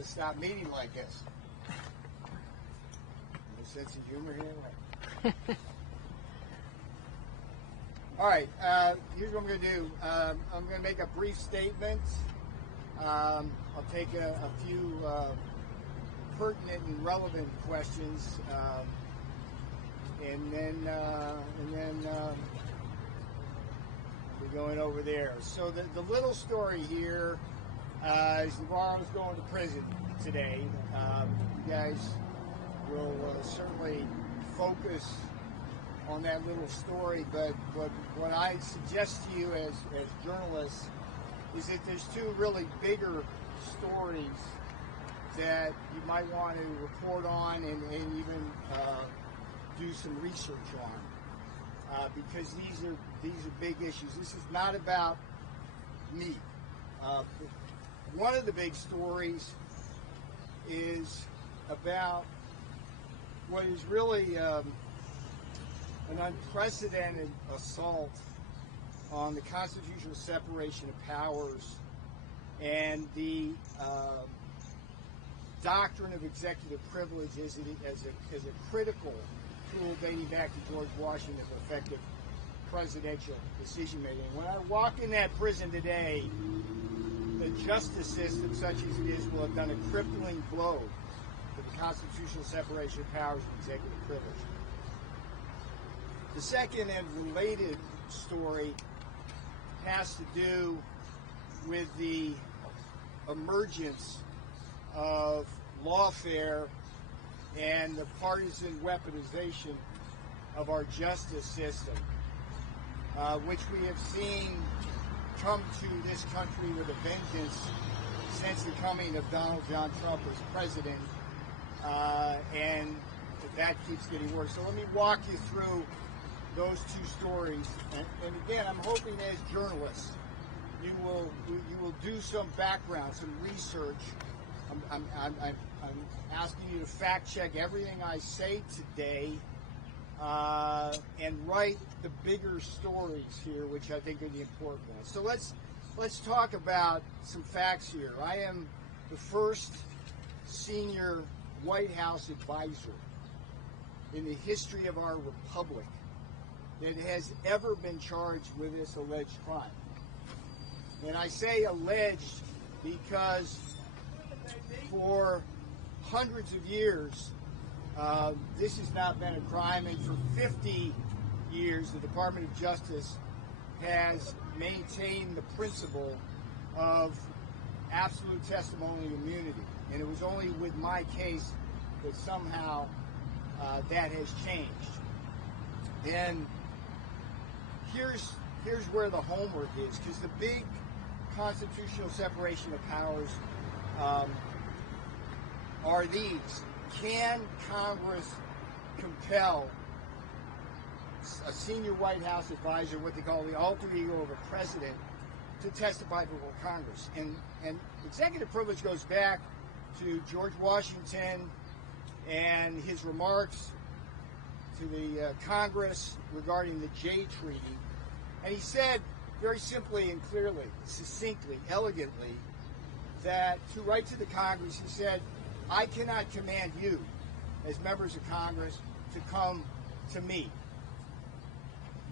to stop meeting like this. No sense of humor here? All right, here's what I'm going to do. I'm going to make a brief statement. I'll take a few pertinent and relevant questions, and then we're going over there. So the little story here is Navarro's going to prison today. You guys will certainly focus on that little story, but what I suggest to you as journalists is that there's two really bigger stories that you might want to report on and even do some research on, because these are big issues. This is not about me. One of the big stories is about what is really an unprecedented assault on the constitutional separation of powers and the doctrine of executive privilege as a critical tool dating back to George Washington for effective presidential decision making. When I walk in that prison today, the justice system, such as it is, will have done a crippling blow to the constitutional separation of powers and executive privilege. The second and related story has to do with the emergence of lawfare and the partisan weaponization of our justice system, which we have seen come to this country with a vengeance since the coming of Donald John Trump as president, and that keeps getting worse. So let me walk you through those two stories, and again, I'm hoping as journalists you will do some background, some research. I'm asking you to fact check everything I say today, and write the bigger stories here, which I think are the important ones. So let's talk about some facts here. I am the first senior White House advisor in the history of our republic that has ever been charged with this alleged crime. And I say alleged because for hundreds of years, this has not been a crime, and for 50 years, the Department of Justice has maintained the principle of absolute testimonial immunity. And it was only with my case that somehow that has changed. And here's where the homework is, because the big constitutional separation of powers are these. Can Congress compel a senior White House advisor, what they call the alter ego of a president, to testify before Congress? And executive privilege goes back to George Washington and his remarks to the Congress regarding the Jay Treaty. And he said very simply and clearly, succinctly, elegantly, that to write to the Congress, he said, I cannot command you as members of Congress to come to me.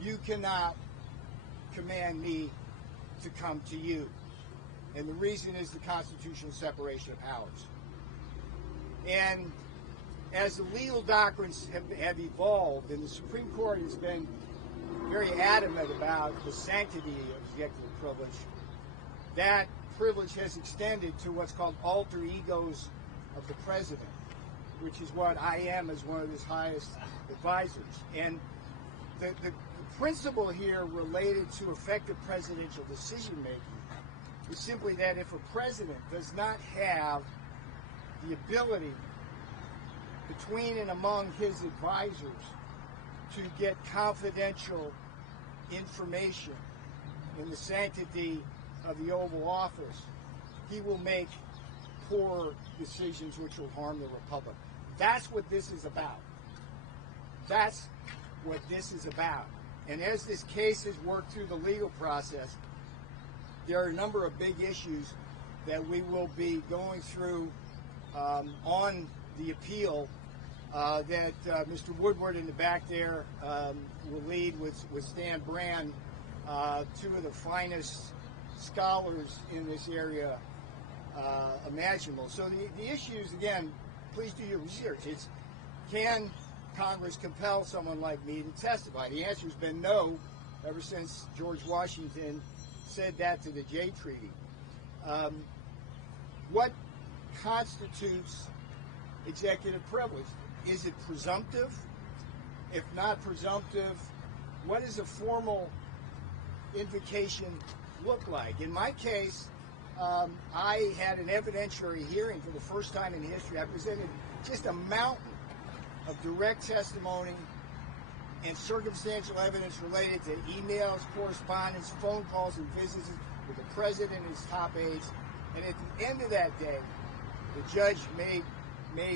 You cannot command me to come to you. And the reason is the constitutional separation of powers. And as the legal doctrines have evolved, and the Supreme Court has been very adamant about the sanctity of executive privilege, that privilege has extended to what's called alter egos of the president, which is what I am as one of his highest advisors. And the principle here related to effective presidential decision-making is simply that if a president does not have the ability between and among his advisors to get confidential information in the sanctity of the Oval Office, he will make poor decisions which will harm the republic. That's what this is about. That's what this is about. And as this case has worked through the legal process, there are a number of big issues that we will be going through on the appeal that Mr. Woodward in the back there will lead with Stan Brand, two of the finest scholars in this area imaginable. So the issues, again, please do your research. It's, can Congress compel someone like me to testify? The answer has been no ever since George Washington said that to the Jay Treaty. What constitutes executive privilege? Is it presumptive? If not presumptive, what does a formal invocation look like? In my case, I had an evidentiary hearing for the first time in history. I presented just a mountain of direct testimony and circumstantial evidence related to emails, correspondence, phone calls, and visits with the president and his top aides. And at the end of that day, the judge made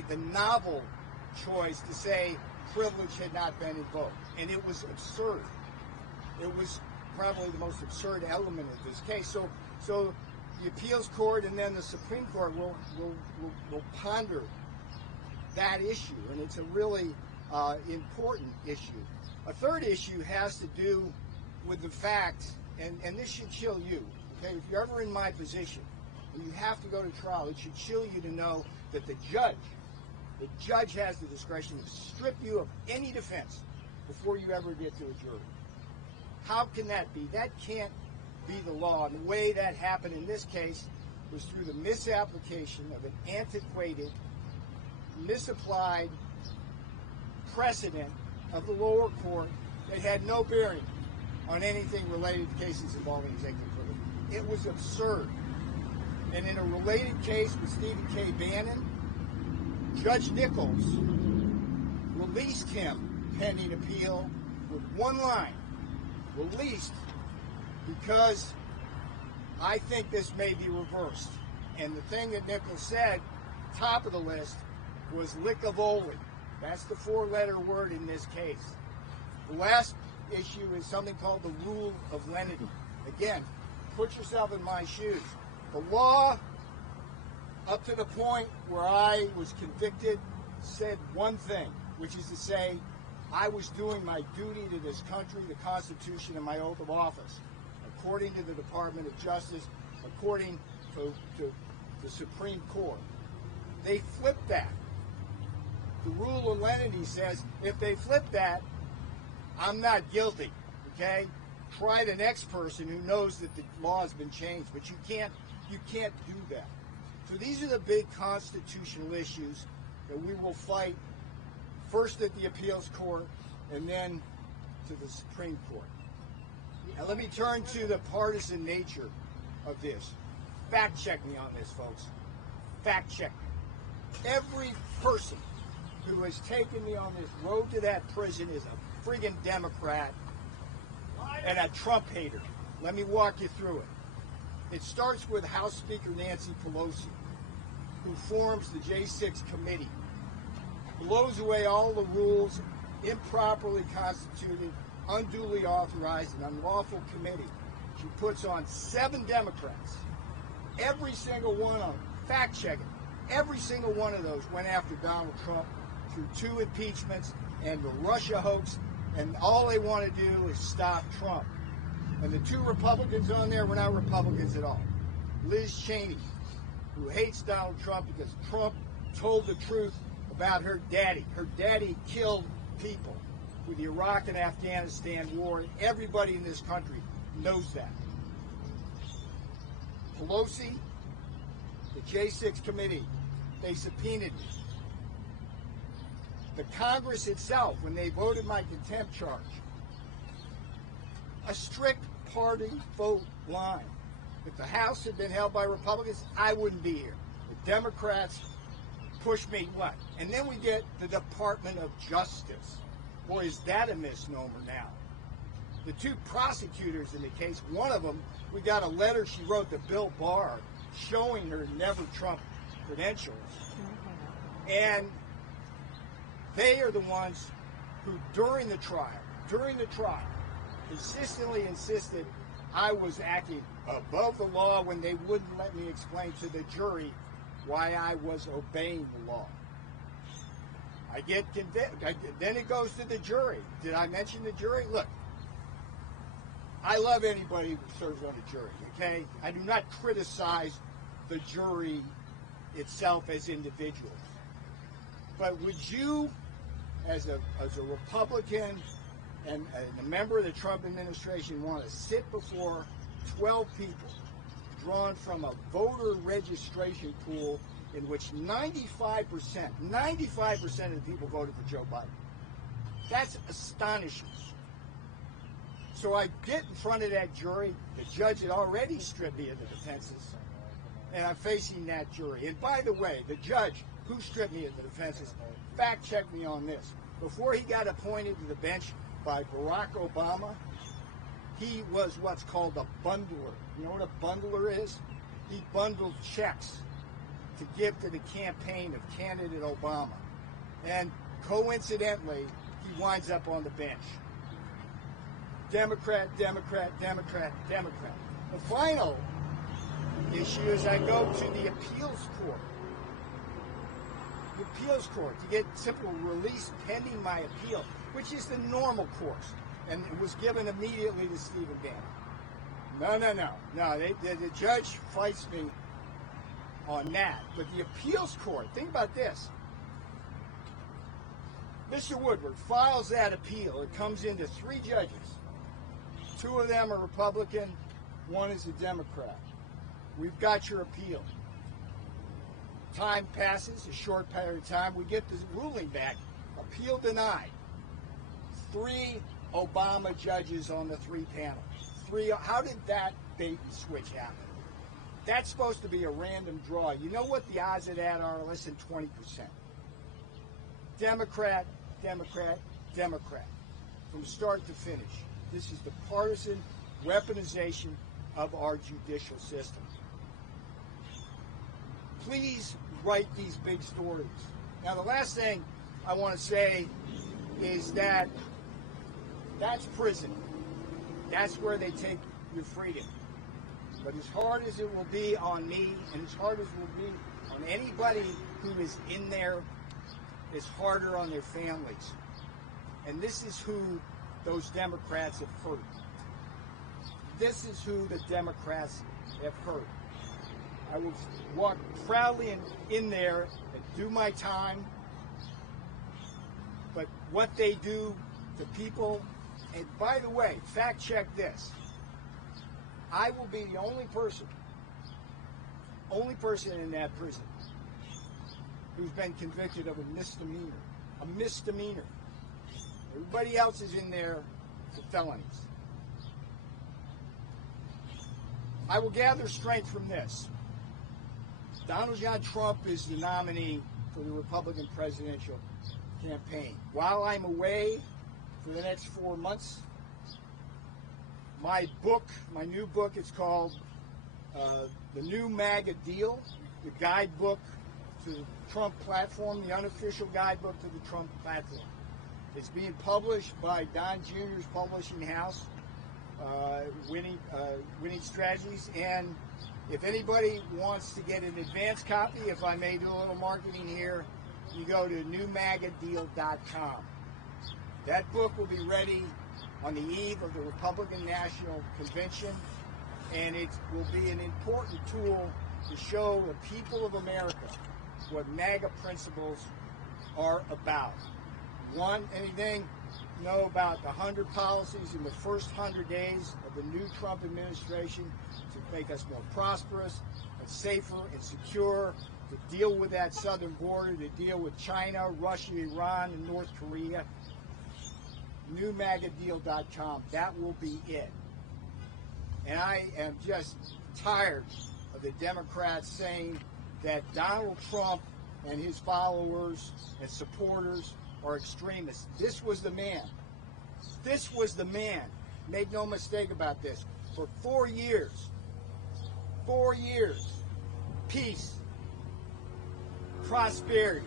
the novel choice to say privilege had not been invoked. And it was absurd. It was probably the most absurd element of this case. So the appeals court and then the Supreme Court will ponder that issue, and it's a really important issue. A third issue has to do with the fact, and this should chill you, okay? If you're ever in my position and you have to go to trial, it should chill you to know that the judge has the discretion to strip you of any defense before you ever get to a jury. How can that be? That can't be the law. And the way that happened in this case was through the misapplication of an antiquated, misapplied precedent of the lower court that had no bearing on anything related to cases involving executive privilege. It was absurd. And in a related case with Stephen K. Bannon, Judge Nichols released him pending appeal with one line, released because I think this may be reversed. And the thing that Nichols said, top of the list, was licavoli. That's the four-letter word in this case. The last issue is something called the rule of lenity. Again, put yourself in my shoes. The law, up to the point where I was convicted, said one thing, which is to say, I was doing my duty to this country, the Constitution, and my oath of office, according to the Department of Justice, according to the Supreme Court. They flipped that. The rule of lenity says, if they flip that, I'm not guilty, okay? Try the next person who knows that the law has been changed, but you can't do that. So these are the big constitutional issues that we will fight first at the appeals court and then to the Supreme Court. Now let me turn to the partisan nature of this. Fact check me on this, folks. Fact check me. Every person who has taken me on this road to that prison is a friggin' Democrat and a Trump hater. Let me walk you through it. It starts with House Speaker Nancy Pelosi, who forms the J6 committee, blows away all the rules, improperly constituted, unduly authorized, and unlawful committee. She puts on 7 Democrats. Every single one of them, fact checking, every single one of those went after Donald Trump through 2 impeachments and the Russia hoax, and all they want to do is stop Trump. And the 2 Republicans on there were not Republicans at all. Liz Cheney, who hates Donald Trump because Trump told the truth about her daddy. Her daddy killed people with the Iraq and Afghanistan war, and everybody in this country knows that. Pelosi, the J6 committee, they subpoenaed me. The Congress itself, when they voted my contempt charge, a strict party vote line. If the House had been held by Republicans, I wouldn't be here. The Democrats pushed me what? And then we get the Department of Justice. Boy, is that a misnomer now. The 2 prosecutors in the case, one of them, we got a letter she wrote to Bill Barr showing her never Trump credentials. And they are the ones who, during the trial, consistently insisted I was acting above the law when they wouldn't let me explain to the jury why I was obeying the law. I get convicted. Then it goes to the jury. Did I mention the jury? Look, I love anybody who serves on a jury, okay? I do not criticize the jury itself as individuals. But would you, as a Republican and a member of the Trump administration, want to sit before 12 people drawn from a voter registration pool in which 95% of the people voted for Joe Biden? That's astonishing. So I get in front of that jury. The judge had already stripped me of the defenses, and I'm facing that jury. And by the way, the judge who stripped me of the defenses fact-checked me on this. Before he got appointed to the bench by Barack Obama, he was what's called a bundler. You know what a bundler is? He bundled checks to give to the campaign of candidate Obama. And coincidentally, he winds up on the bench. Democrat, Democrat, Democrat, Democrat. The final issue is I go to the appeals court. The appeals court to get simple release pending my appeal, which is the normal course. And it was given immediately to Stephen Bannon. No. The judge fights me on that. But the appeals court, think about this. Mr. Woodward files that appeal. It comes into 3 judges. 2 of them are Republican, 1 is a Democrat. We've got your appeal. Time passes, a short period of time. We get the ruling back. Appeal denied. 3 Obama judges on the 3 panels. 3. How did that bait and switch happen? That's supposed to be a random draw. You know what the odds of that are? Less than 20%. Democrat, Democrat, Democrat. From start to finish. This is the partisan weaponization of our judicial system. Please write these big stories. Now, the last thing I want to say is that that's prison. That's where they take your freedom. But as hard as it will be on me, and as hard as it will be on anybody who is in there, it's harder on their families. And this is who those Democrats have hurt. This is who the Democrats have hurt. I will walk proudly in there and do my time. But what they do to people, and by the way, fact check this. I will be the only person in that prison who's been convicted of a misdemeanor. A misdemeanor. Everybody else is in there for felonies. I will gather strength from this. Donald John Trump is the nominee for the Republican presidential campaign. While I'm away for the next 4 months, my new book, it's called The New MAGA Deal, the guidebook to the Trump platform, the unofficial guidebook to the Trump platform. It's being published by Don Jr.'s publishing house, Winning Strategies. And if anybody wants to get an advance copy, if I may do a little marketing here, you go to newmagadeal.com. That book will be ready on the eve of the Republican National Convention, and it will be an important tool to show the people of America what MAGA principles are about. One, anything you know about the 100 policies in the first 100 days of the new Trump administration to make us more prosperous and safer and secure, to deal with that southern border, to deal with China, Russia, Iran, and North Korea. NewMagaDeal.com. That will be it. And I am just tired of the Democrats saying that Donald Trump and his followers and supporters are extremists. This was the man. This was the man. Make no mistake about this. For 4 years, peace, prosperity,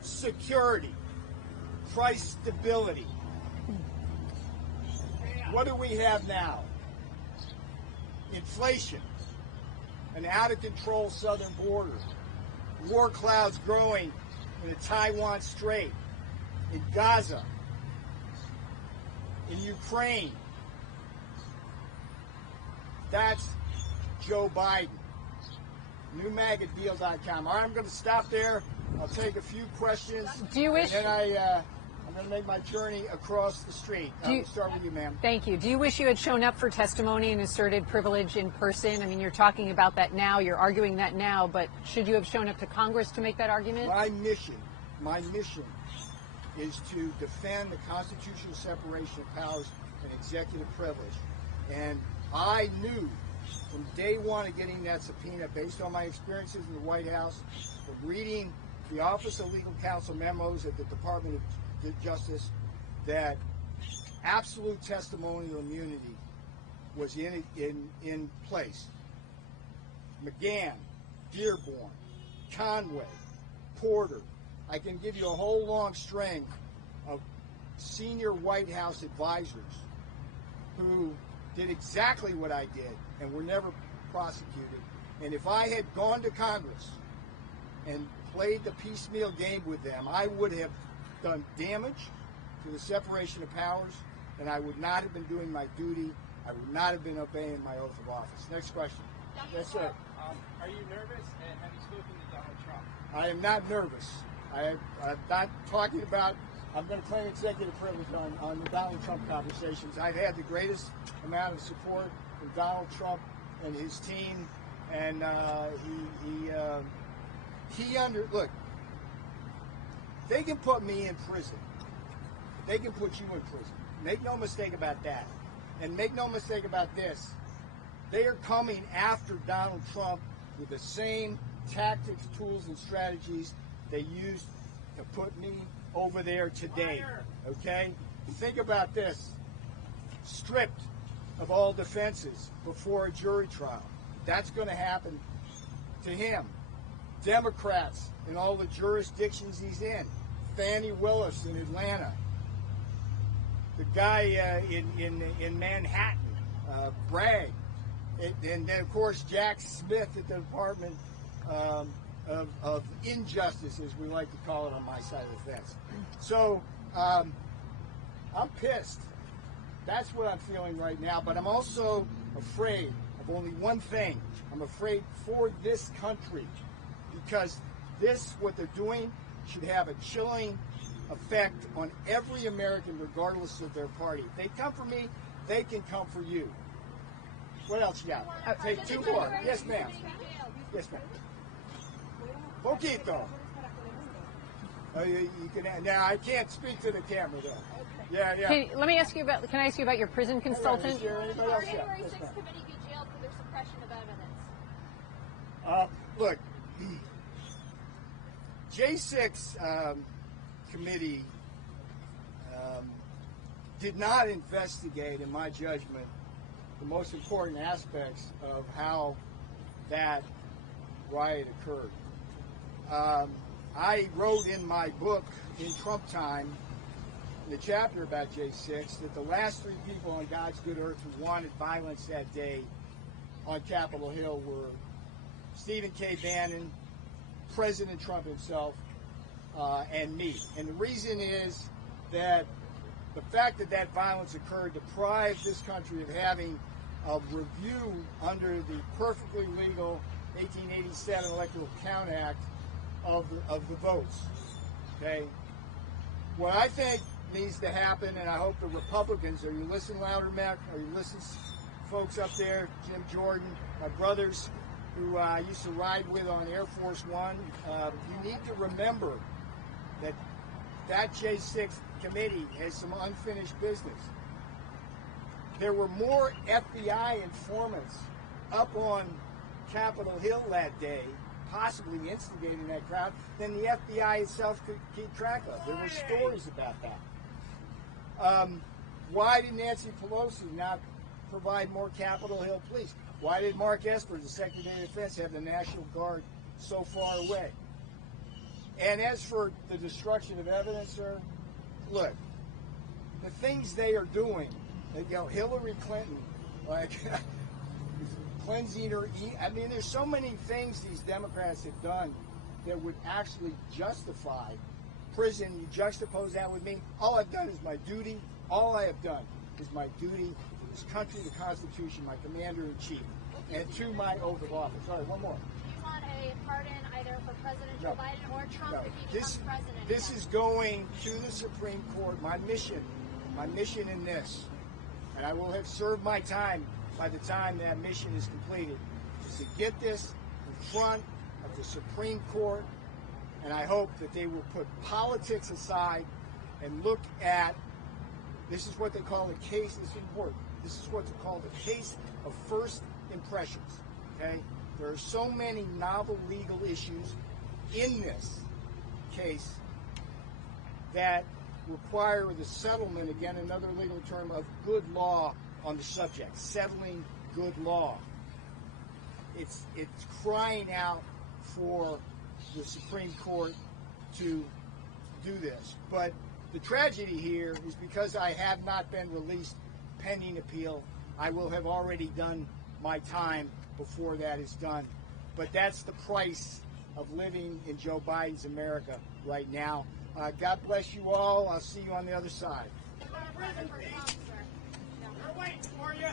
security, price stability. What do we have now? Inflation, an out-of-control southern border, war clouds growing in the Taiwan Strait, in Gaza, in Ukraine. That's Joe Biden. NewMagAdeal.com. All right, I'm going to stop there. I'll take a few questions. Do you wish? And then I'm going to make my journey across the street. I'll start with you, ma'am. Thank you. Do you wish you had shown up for testimony and asserted privilege in person? I mean, you're talking about that now. You're arguing that now. But should you have shown up to Congress to make that argument? My mission is to defend the constitutional separation of powers and executive privilege. And I knew from day one of getting that subpoena, based on my experiences in the White House, from reading the Office of Legal Counsel memos at the Department of Justice, that absolute testimonial immunity was in place. McGahn, Dearborn, Conway, Porter. I can give you a whole long string of senior White House advisors who did exactly what I did and were never prosecuted. And if I had gone to Congress and played the piecemeal game with them, I would have done damage to the separation of powers, and I would not have been doing my duty. I would not have been obeying my oath of office. Next question. Yes, sir. Are you nervous, and have you spoken to Donald Trump? I am not nervous. I'm not talking about, I'm going to claim executive privilege on the Donald Trump conversations. I've had the greatest amount of support from Donald Trump and his team, and look, they can put me in prison. They can put you in prison. Make no mistake about that. And make no mistake about this. They are coming after Donald Trump with the same tactics, tools, and strategies they used to put me over there today. Okay? Think about this. Stripped of all defenses before a jury trial. That's going to happen to him. Democrats in all the jurisdictions he's in. Fannie Willis in Atlanta. The guy in Manhattan, Bragg. And then, of course, Jack Smith at the Department of Injustice, as we like to call it on my side of the fence. So I'm pissed. That's what I'm feeling right now. But I'm also afraid of only one thing. I'm afraid for this country, because what they're doing should have a chilling effect on every American, regardless of their party. If they come for me, they can come for you. What else you got? Take two more. Yes, ma'am. Yes, ma'am. Poquito. You can. Now I can't speak to the camera though. Yeah. Can I ask you about your prison consultant? Is there anybody else? January Yes, 6th ma'am. committee be jailed for their suppression of evidence? Look, J6 committee did not investigate, in my judgment, the most important aspects of how that riot occurred. I wrote in my book, in Trump Time, in the chapter about J6, that the last three people on God's good earth who wanted violence that day on Capitol Hill were Stephen K. Bannon, President Trump himself, and me. And the reason is that the fact that violence occurred deprived this country of having a review under the perfectly legal 1887 Electoral Count Act of the votes. Okay? What I think needs to happen, and I hope the Republicans, are you listening louder, Mac? Are you listening, folks up there? Jim Jordan, my brothers who I used to ride with on Air Force One. You need to remember that J6 committee has some unfinished business. There were more FBI informants up on Capitol Hill that day, possibly instigating that crowd, than the FBI itself could keep track of. There were stories about that. Why did Nancy Pelosi not provide more Capitol Hill police? Why did Mark Esper, the Secretary of Defense, have the National Guard so far away? And as for the destruction of evidence, sir, look, the things they are doing, Hillary Clinton, like cleansing her, I mean, there's so many things these Democrats have done that would actually justify prison. You juxtapose that with me. All I've done is my duty. All I have done is my duty to this country, the Constitution, my commander-in-chief, and to my oath of office. All right, one more. Do you want a pardon either for President Joe Biden or Trump if he becomes president? This is going to the Supreme Court. My mission in this, and I will have served my time by the time that mission is completed, is to get this in front of the Supreme Court, and I hope that they will put politics aside and look at, this is what they call a case, this is important, this is what's called a case of first impressions, okay? There are so many novel legal issues in this case that require the settlement, again, another legal term, of good law on the subject, settling good law. It's crying out for the Supreme Court to do this. But the tragedy here is because I have not been released pending appeal, I will have already done my time before that is done. But that's the price of living in Joe Biden's America right now. God bless you all. I'll see you on the other side. What about a president for Trump, sir? We're waiting for you.